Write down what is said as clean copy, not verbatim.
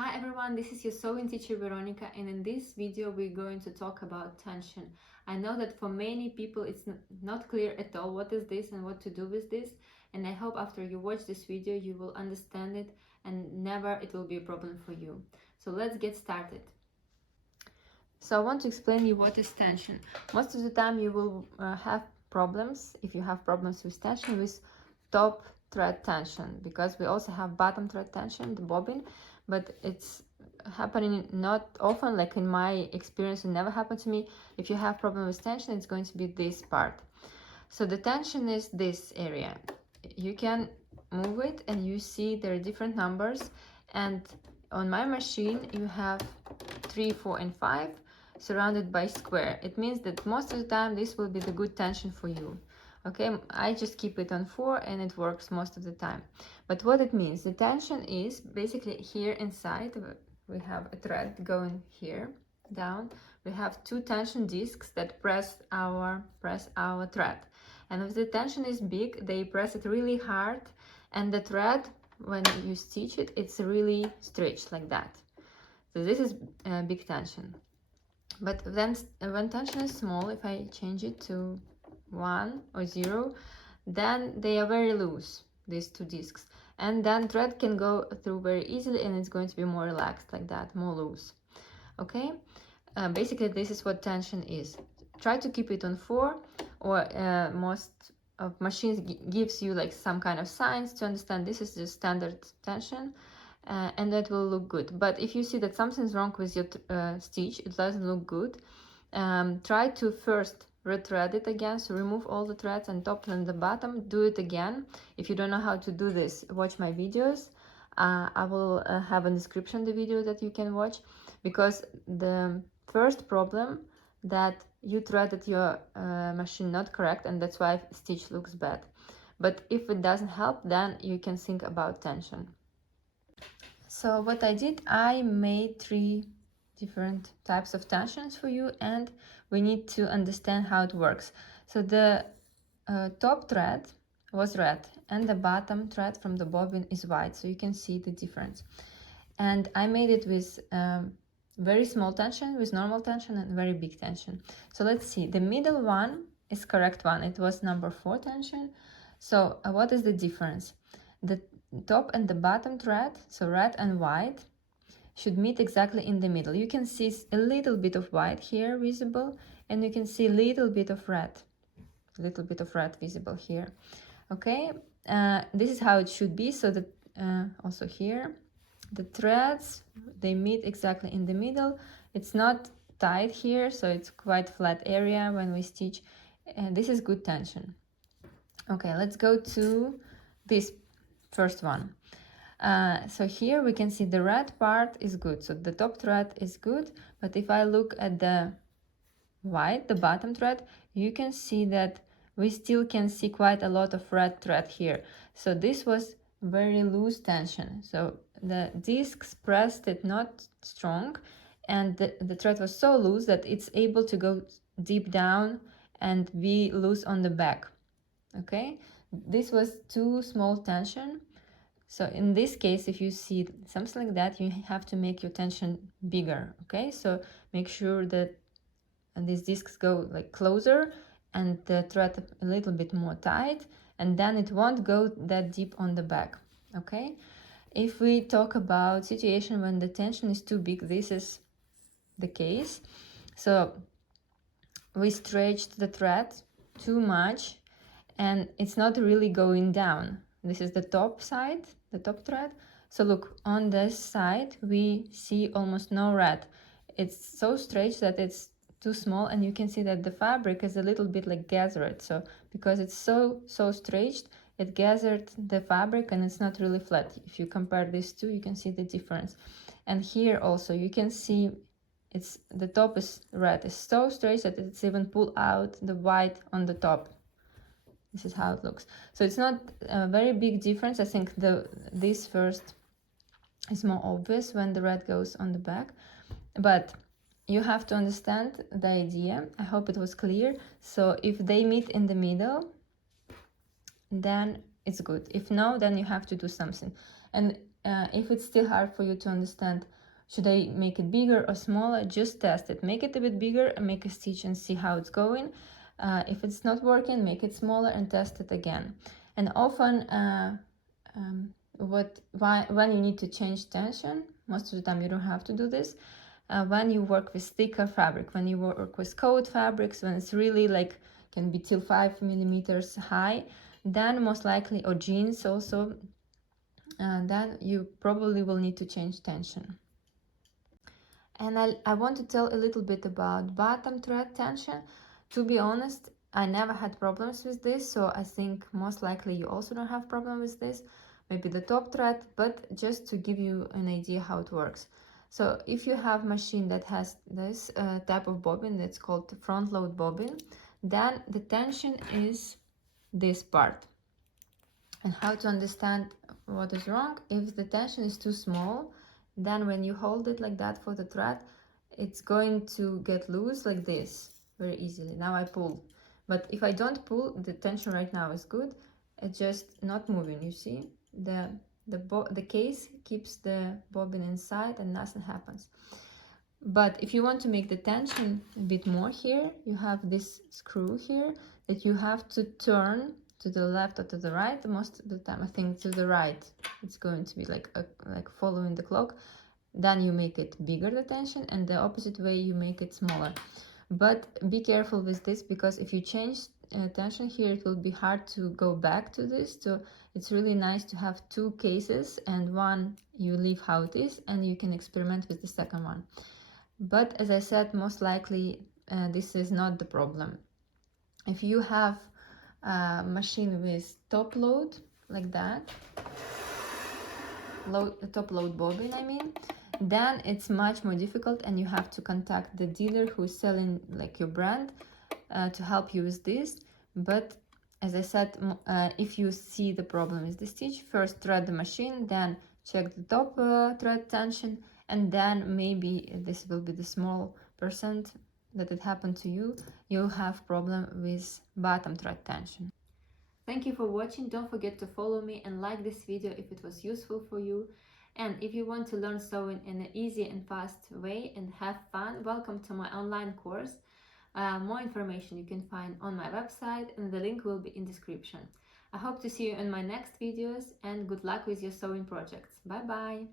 Hi everyone, this is your sewing teacher Veronica, and in this video we're going to talk about tension. I know that for many people it's not clear at all what is this and what to do with this, and I hope after you watch this video you will understand it and never it will be a problem for you. So let's get started. So I want to explain you what is tension. Most of the time you will have problems, if you have problems with tension, with top thread tension, because we also have bottom thread tension, the bobbin, but it's happening not often. Like in my experience, it never happened to me. If you have problem with tension, it's going to be this part. So the tension is this area. You can move it and you see there are different numbers, and on my machine you have 3, 4 and 5 surrounded by square. It means that most of the time this will be the good tension for you. Okay, I just keep it on 4 and it works most of the time. But what it means, the tension is basically here inside. We have a thread going here down. We have 2 tension discs that press our thread, and if the tension is big, they press it really hard, and the thread, when you stitch it, it's really stretched like that. So this is big tension. But then when tension is small, if I change it to 1 or 0, then they are very loose, these 2 discs, and then thread can go through very easily, and it's going to be more relaxed like that, more loose. Okay, basically this is what tension is. Try to keep it on 4, or most of machines gives you like some kind of signs to understand this is the standard tension, and that will look good. But if you see that something's wrong with your stitch, it doesn't look good, try to first rethread it again. So remove all the threads on top and the bottom, do it again. If you don't know how to do this, watch my videos. I will have a description the video that you can watch, because the first problem that you threaded your machine not correct, and that's why stitch looks bad. But if it doesn't help, then you can think about tension. So what I did, I made 3 different types of tensions for you, and we need to understand how it works. So the top thread was red and the bottom thread from the bobbin is white, so you can see the difference. And I made it with very small tension, with normal tension, and very big tension. So let's see, the middle one is correct one, it was number 4 tension. So what is the difference? The top and the bottom thread, so red and white, should meet exactly in the middle. You can see a little bit of white here visible, and you can see a little bit of red visible here. Okay, this is how it should be. So that also here the threads, they meet exactly in the middle. It's not tight here, so it's quite flat area when we stitch, and this is good tension. Okay, let's go to this first one. So here we can see the red part is good, so the top thread is good. But if I look at the white, the bottom thread, you can see that we still can see quite a lot of red thread here. So this was very loose tension, so the discs pressed it not strong, and the thread was so loose that it's able to go deep down and be loose on the back. Okay, this was too small tension. So in this case, if you see something like that, you have to make your tension bigger. Okay, so make sure that these discs go like closer and the thread a little bit more tight, and then it won't go that deep on the back. Okay, if we talk about situation when the tension is too big, this is the case. So we stretched the thread too much and it's not really going down. This is the top side, the top thread. So look, on this side we see almost no red. It's so stretched that it's too small, and you can see that the fabric is a little bit like gathered. So because it's so stretched, it gathered the fabric and it's not really flat. If you compare these two, you can see the difference. And here also you can see it's the top is red, is so stretched that it's even pulled out the white on the top. This is how it looks. So it's not a very big difference. I think this first is more obvious when the red goes on the back, but you have to understand the idea. I hope it was clear. So if they meet in the middle, then it's good. If no, then you have to do something. And if it's still hard for you to understand, should I make it bigger or smaller, just test it. Make it a bit bigger and make a stitch and see how it's going. If it's not working, make it smaller and test it again. And often when you need to change tension, most of the time you don't have to do this. When you work with thicker fabric, when you work with coat fabrics, when it's really like can be till 5 millimeters high, then most likely, or jeans also, then you probably will need to change tension. And I want to tell a little bit about bottom thread tension. To be honest, I never had problems with this, so I think most likely you also don't have problem with this. Maybe the top thread, but just to give you an idea how it works. So if you have machine that has this type of bobbin that's called front load bobbin, then the tension is this part. And how to understand what is wrong: if the tension is too small, then when you hold it like that for the thread, it's going to get loose like this very easily. Now I pull, but if I don't pull, the tension right now is good. It's just not moving. You see, the case keeps the bobbin inside and nothing happens. But if you want to make the tension a bit more here, you have this screw here that you have to turn to the left or to the right. Most of the time I think to the right. It's going to be like following the clock. Then you make it bigger, the tension, and the opposite way you make it smaller. But be careful with this, because if you change tension here, it will be hard to go back to this. So it's really nice to have two cases, and one you leave how it is and you can experiment with the second one. But as I said, most likely this is not the problem. If you have a machine with top load like that, top load bobbin I mean, then it's much more difficult, and you have to contact the dealer who is selling like your brand to help you with this. But as I said, if you see the problem is the stitch, first thread the machine, then check the top thread tension, and then maybe this will be the small percent that it happened to you. You have problem with bottom thread tension. Thank you for watching. Don't forget to follow me and like this video if it was useful for you. And if you want to learn sewing in an easy and fast way and have fun, welcome to my online course. More information you can find on my website, and the link will be in description. I hope to see you in my next videos, and good luck with your sewing projects. Bye bye!